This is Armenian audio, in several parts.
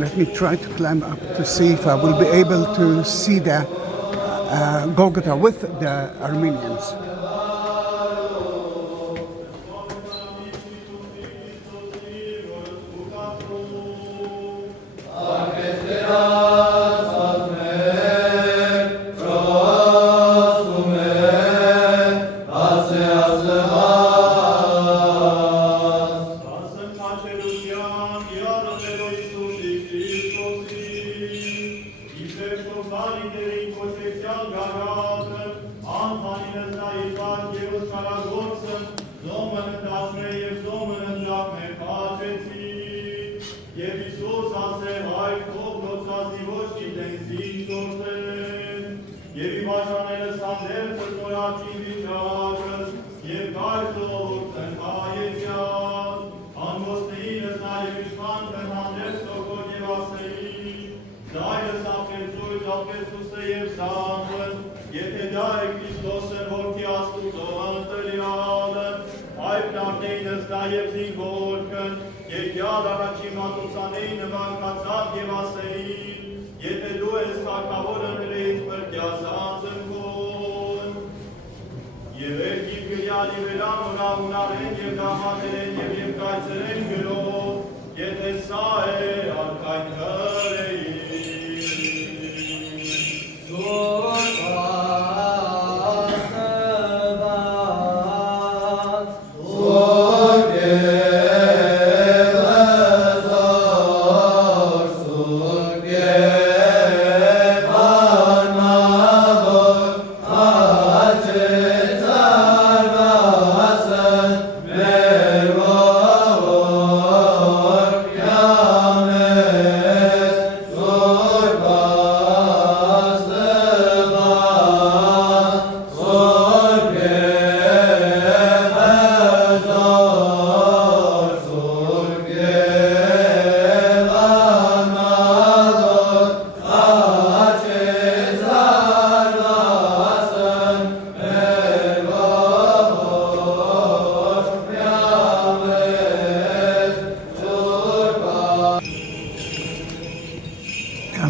Let me try to climb up to see if I will be able to see the Golgotha with the Armenians.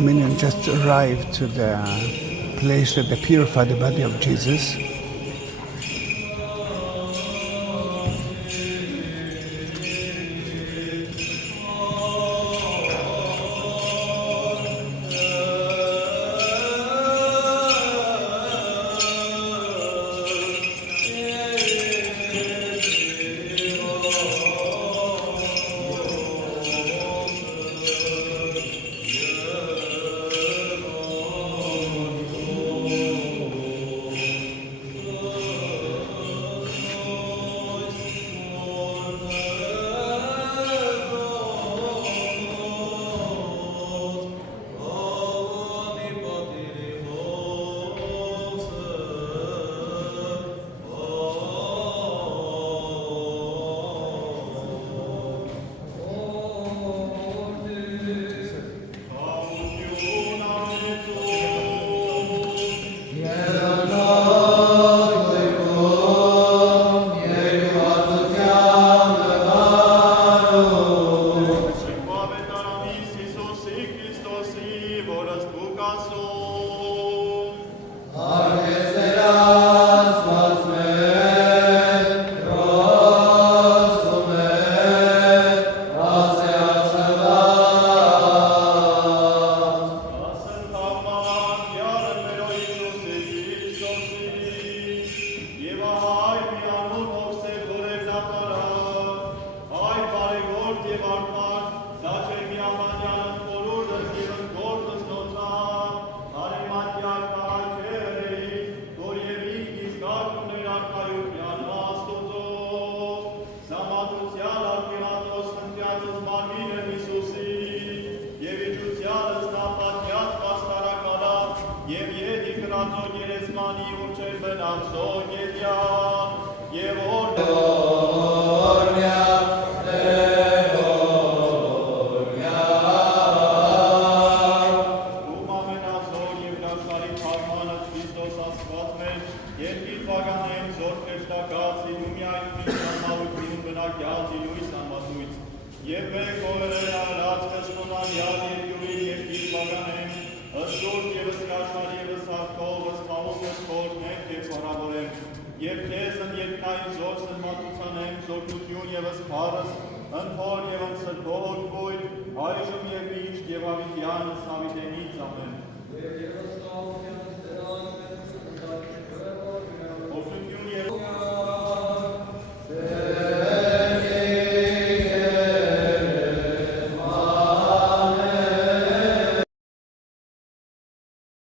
Armenian just arrived to the place where they purify the body of Jesus. Եվ մենք օրերը արած կշտոնան յալ Սուրբ ևս կաշար ևս հաղթողս համոս խորհնենք և հորավորեմ, և քեզն երկնային զորսն մատուցանեմ, զորքություն ևս փառս, ընթոր և ընսրբոր քույր, այժմ և միշտ և հավիտյանս հավիտենից ամեն։